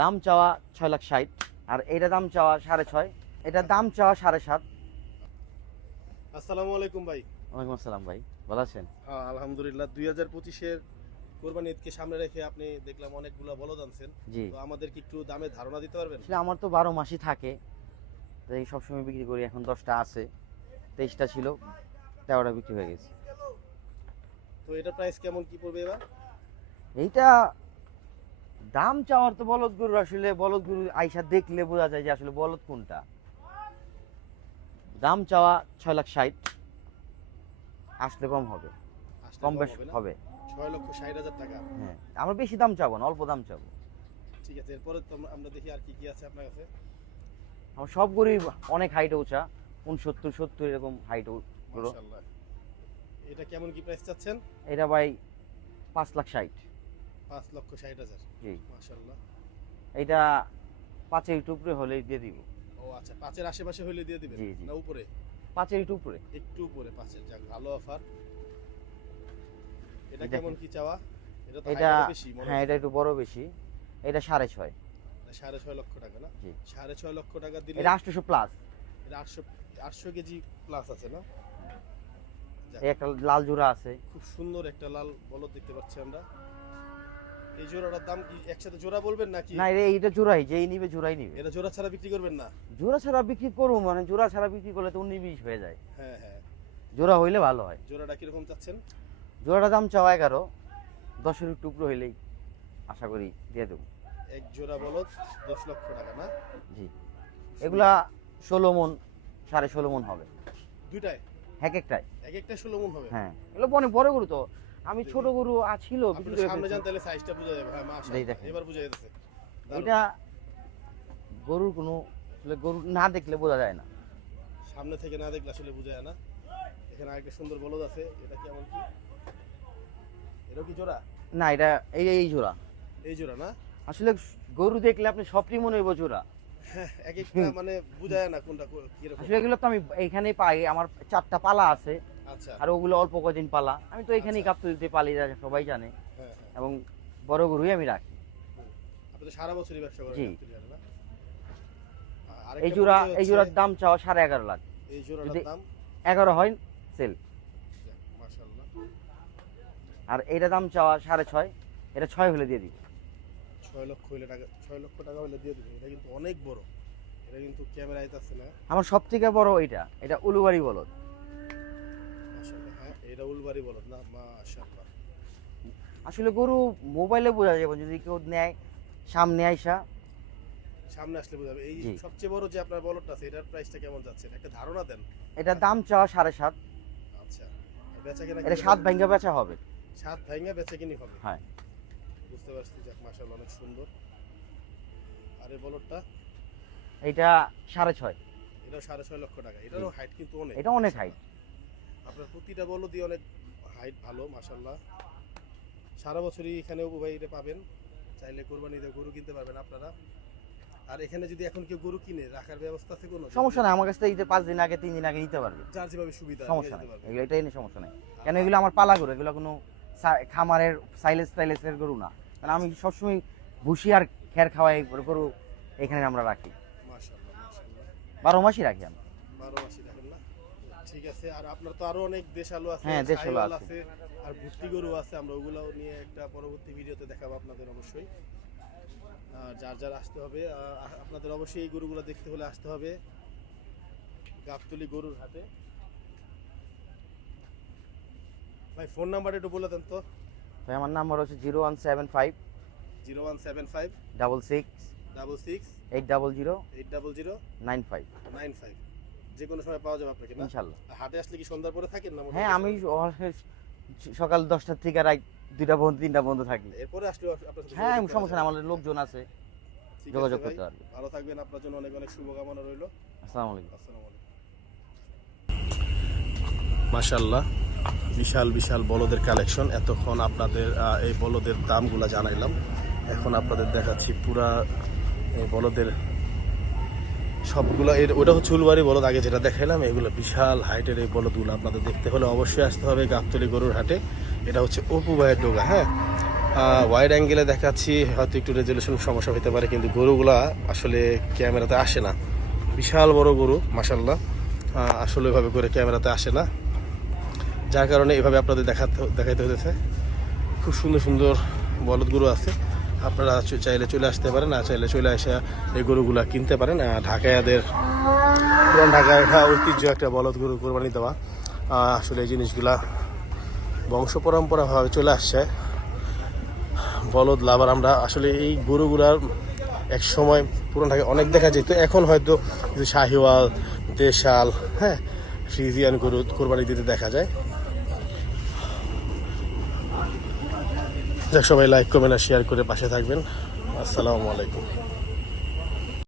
দাম চাওয়া 6,60,000 আর এটা দাম চাওয়া 6.5, এটা দাম চাওয়া 7.5. আসসালামু আলাইকুম ভাই। ওয়ালাইকুম আসসালাম ভাই, ভালো আছেন? হ্যাঁ আলহামদুলিল্লাহ। 2025-এর কোরবানি ঈদকে সামনে রেখে আপনি দেখলাম অনেকগুলো বলদ আনছেন। জি, তো আমাদেরকে একটু দামের ধারণা দিতে পারবেন? আসলে আমার তো 12 মাসই থাকে, তাই সবসময় বিক্রি করি। এখন 10টা আছে, 23টা ছিল, 13টা বিক্রি হয়ে গেছে। তো এটা প্রাইস কেমন কি পড়বে এবার? এইটা দাম চাওয়ার তো বলদ গরু, আসলে বলদ গরু আইসা দেখলে বোঝা যায় যে আসলে বলদ কোনটা। দাম চাওয়া 6,60,000, আসলে কম হবে, আসলে কম বেশ হবে না? হবে। 6,60,000 টাকা। হ্যাঁ, আমরা বেশি দাম চাবো না, অল্প দাম চাবো। ঠিক আছে, এরপরে তো আমরা দেখি আর কি কি আছে আপনার কাছে। আমার সব গরুই অনেক হাইট উঁচা, 69-70 এরকম হাইট গরু। মাশাআল্লাহ। এটা কেমন কি প্রাইস চাচ্ছেন? এটা ভাই 5,60,000। 5,60,000। জি, মাশাআল্লাহ। এটা 5-এর একটু উপরে হলেই দিয়ে দিব। ও আচ্ছা, 5-এর আশেপাশে হইলে দিয়ে দিবেন জি, জি। না উপরে? 5-এর একটু উপরে। একটু উপরে 5-এর, যাক ভালো অফার। এটা দেখেন। কেমন কি চাওয়া? এটা তো এটা হাইটটা বেশি মনে হ্যাঁ, এটা একটু বড় বেশি। এটা 6.5. 6.5 লক্ষ টাকা না? জি, 6.5 লক্ষ টাকা দিলে এটা 800 প্লাস। এটা 800 কেজি প্লাস আছে না? যাক, এই একটা লাল জোড়া আছে। খুব সুন্দর একটা লাল বলদ দেখতে পাচ্ছি আমরা। এই জোড়াটার দাম কি একসাথে জোড়া বলবেন নাকি? না, এইটা জোড়াই, যেই নিবে জোড়াই নিবে। এটা জোড়া ছাড়া বিক্রি করবেন না? জোড়া ছাড়া বিক্রি করবো, মানে জোড়া ছাড়া বিক্রি করলে তো 19-20 হয়ে যায়। হ্যাঁ হ্যাঁ। জোড়া হইলে ভালো হয়। জোড়াটা কিরকম চাচ্ছেন? জোড়াটা দাম চাওয়া 11, 10-এর একটু উপরে হইলেই আশা করি দিয়ে দেবো। এক জোড়া বলদ 10 লক্ষ টাকা না? জি, এগুলা 16 মন, 16.5 মন হবে দুইটায় এক একটাই। এক একটা 16 মণ হবে? হ্যাঁ, এগুলো অনেক বড় গরু তো। আমি ছোট গরু ছিল বিক্রি আপনি করে সামনে ফেলছি। যান তাহলে সাইজটা বোঝা যাবে। হ্যাঁ এই মাশাআল্লাহ, দেখেন। এবার বোঝা যাচ্ছে। এটা গরুর কোনো, আসলে গরু না দেখলে বোঝা যায় না। সামনে থেকে না দেখলে আসলে বোঝা যায় না। এখানে আরেকটা সুন্দর বলদ আছে, এটা কেমন কি? এটা কি জোড়া? না, এটা এই জোড়া। এই জোড়া না? আসলে গরু দেখলে আপনি সবটি মনে হইব জোড়া। হ্যাঁ, এক একটা মানে বোঝা যায় না কোনটা কিরকম। আসলে এগুলো তো আমি এইখানেই পাই, আমার 4টা পালা আছে। আচ্ছা। আর ওগুলো অল্প কদিন পালা, আমি তো এখানেই গাপ্ত দিতে পালি, সবাই জানে। হ্যাঁ হ্যাঁ। এবং বড় গরুই আমি রাখি। আপনি তো সারা বছরই ব্যবসা করেন জি। গাবতলী হাটে না? এই আরেকটা জোড়া, পরিচয় এই হচ্ছে, জোড়ার দাম চাওয়া 11.5 লাখ। এই জোড়াটার যদি দাম 11 হয় সেল। যাক, মাশাআল্লাহ। আর এটা দাম চাওয়া 6.5, এটা 6 হলে দিয়ে দিব। 6 লক্ষ হইলে টাকা, 6 লক্ষ টাকা হইলে দিয়ে দিবেন। এটা কিন্তু অনেক বড়। এটা কিন্তু ক্যামেরায় আইতাছে না। আমার সব থেকে বড় এটা উলুবাড়ি বলদ। মাশাআল্লাহ। হ্যাঁ, এটা উলবাড়ি বলদ না? মাশাআল্লাহ। আসলে গরু মোবাইলে বোঝা যাবে, যদি কেউ নেয় সামনে আইসা। সামনে আসলে বোঝা যাবে। এই জি। সবচেয়ে বড় যে আপনার বলদটা আছে, এটার প্রাইসটা কেমন যাচ্ছে? একটা ধারণা দেন। এটা দাম চাওয়া 7.5, আচ্ছা। বেচা কেনা এটা 7 ভাঙ্গা বেচা হবে। 7 ভাঙা বেচা কিনি হবে? হ্যাঁ, বুঝতে পারছি। যাক মাশাআল্লাহ, অনেক সুন্দর। আর এই বলদটা এটা 6.5। এটাও 6.5 লক্ষ টাকা। এটারও হাইট কিন্তু অনেক। এটা অনেক হাইট। আপনার প্রতিটা বলদই অনেক হাইট ভালো মাশাআল্লাহ। সারা বছরই এখানে অপু ভাই এটা পাবেন। চাইলে কোরবানিতে গরু কিনতে পারবেন আপনারা। আর এখানে যদি এখন কেউ গরু কিনে রাখার ব্যবস্থা আছে কোনো? সমস্যা নাই, আমার কাছ থেকে ঈদের 5 দিন আগে 3 দিন আগে নিতে পারবে। যার যেভাবে সুবিধা সমস্যা নিয়ে নাই, যেতে পারবে। এগুলো এটাই নিয়ে সমস্যা নাই। কেন এগুলো আমার পালা গরু, এগুলো কোনো খামারের সাইলেন্সের গরু না। কারণ আমি সবসময় ভুসি আর খের খাওয়াই গরু এখানে আমরা রাখি। মাশাআল্লাহ মাশাআল্লাহ। 12 মাসই রাখি আমি। 12 মাসই রাখেন না? ঠিক আছে। আর আপনার তো আরো অনেক দেশালু আছে, হ্যাঁ, দেশালু সাহিওয়াল আছে। আর ভুট্টি গরু আছে। আমরা ওগুলাও নিয়ে একটা পরবর্তী ভিডিওতে দেখাবো আপনাদের অবশ্যই। আর যার যার আসতে হবে, আপনাদের অবশ্যই এই গরুগুলো দেখতে হলে আসতে হবে গাবতলী গরুর হাটে। ভাই ফোন নাম্বারটা একটু বলে দেন তো। ভাই আমার নাম্বার হচ্ছে 0175 0175 66 66 800 800 95। 95। যে কোনো সময় পাওয়া যাবে আপনাকে না? ইনশাল্লাহ। আর হাটে আসলে কি সন্ধ্যার পরে থাকেন না? হ্যাঁ, আমি সকাল 10টা থেকে রাত 2টা পর্যন্ত 3টা পর্যন্ত থাকি। এরপরে আসলে আপনার সাথে হ্যাঁ, যোগাযোগ করা সমস্যা নেই, যাবে। আমাদের লোকজন আছে, ঠিক আছে যোগাযোগ ভাই, করতে পারবে। ভালো থাকবেন। আপনার জন্য অনেক অনেক শুভকামনা রইল। আসসালামু আলাইকুম। আসসালামু আলাইকুম। মাশাআল্লাহ, বিশাল বিশাল বলদের কালেকশন। এতক্ষণ আপনাদের এই বলদের দামগুলো জানাইলাম। এখন আপনাদের দেখাচ্ছি পুরা এই বলদের সবগুলো। ওটা হচ্ছে উলবাড়ি বলদ, আগে যেটা দেখাইলাম। এগুলো বিশাল হাইটের এই বলদগুলো আপনাদের দেখতে হলে অবশ্যই আসতে হবে গাবতলী গরুর হাটে। এটা হচ্ছে অপু ভাইয়ের ডোগা। হ্যাঁ, ওয়াইড অ্যাঙ্গেলে দেখাচ্ছি, হয়তো একটু রেজলিউশন সমস্যা হতে পারে, কিন্তু গরুগুলা আসলে ক্যামেরাতে আসে না। বিশাল বড় গরু মাশাল্লাহ, আসলে এভাবে করে ক্যামেরাতে আসে না, যার কারণে এভাবে আপনাদের দেখাইতে হতেছে। খুব সুন্দর সুন্দর বলদ গরু আছে, আপনারা চাইলে চলে আসতে পারেন, না চাইলে চলে আসে এই গরুগুলা কিনতে পারেন। ঢাকায়াদের পুরান ঢাকায় ঐতিহ্য একটা বলদ গরু কোরবানি দেওয়া। আসলে এই জিনিসগুলা বংশ পরম্পরাভাবে চলে আসছে। বলদ লাভার আমরা, আসলে এই গরুগুলার এক সময় পুরান ঢাকায় অনেক দেখা যেত, এখন হয়তো শাহিওয়াল, দেশাল, হ্যাঁ ফ্রিজিয়ান গরু কোরবানি দিতে দেখা যায়। সবাই লাইক কমেন্ট আর শেয়ার করে পাশে থাকবেন। আসসালামু আলাইকুম।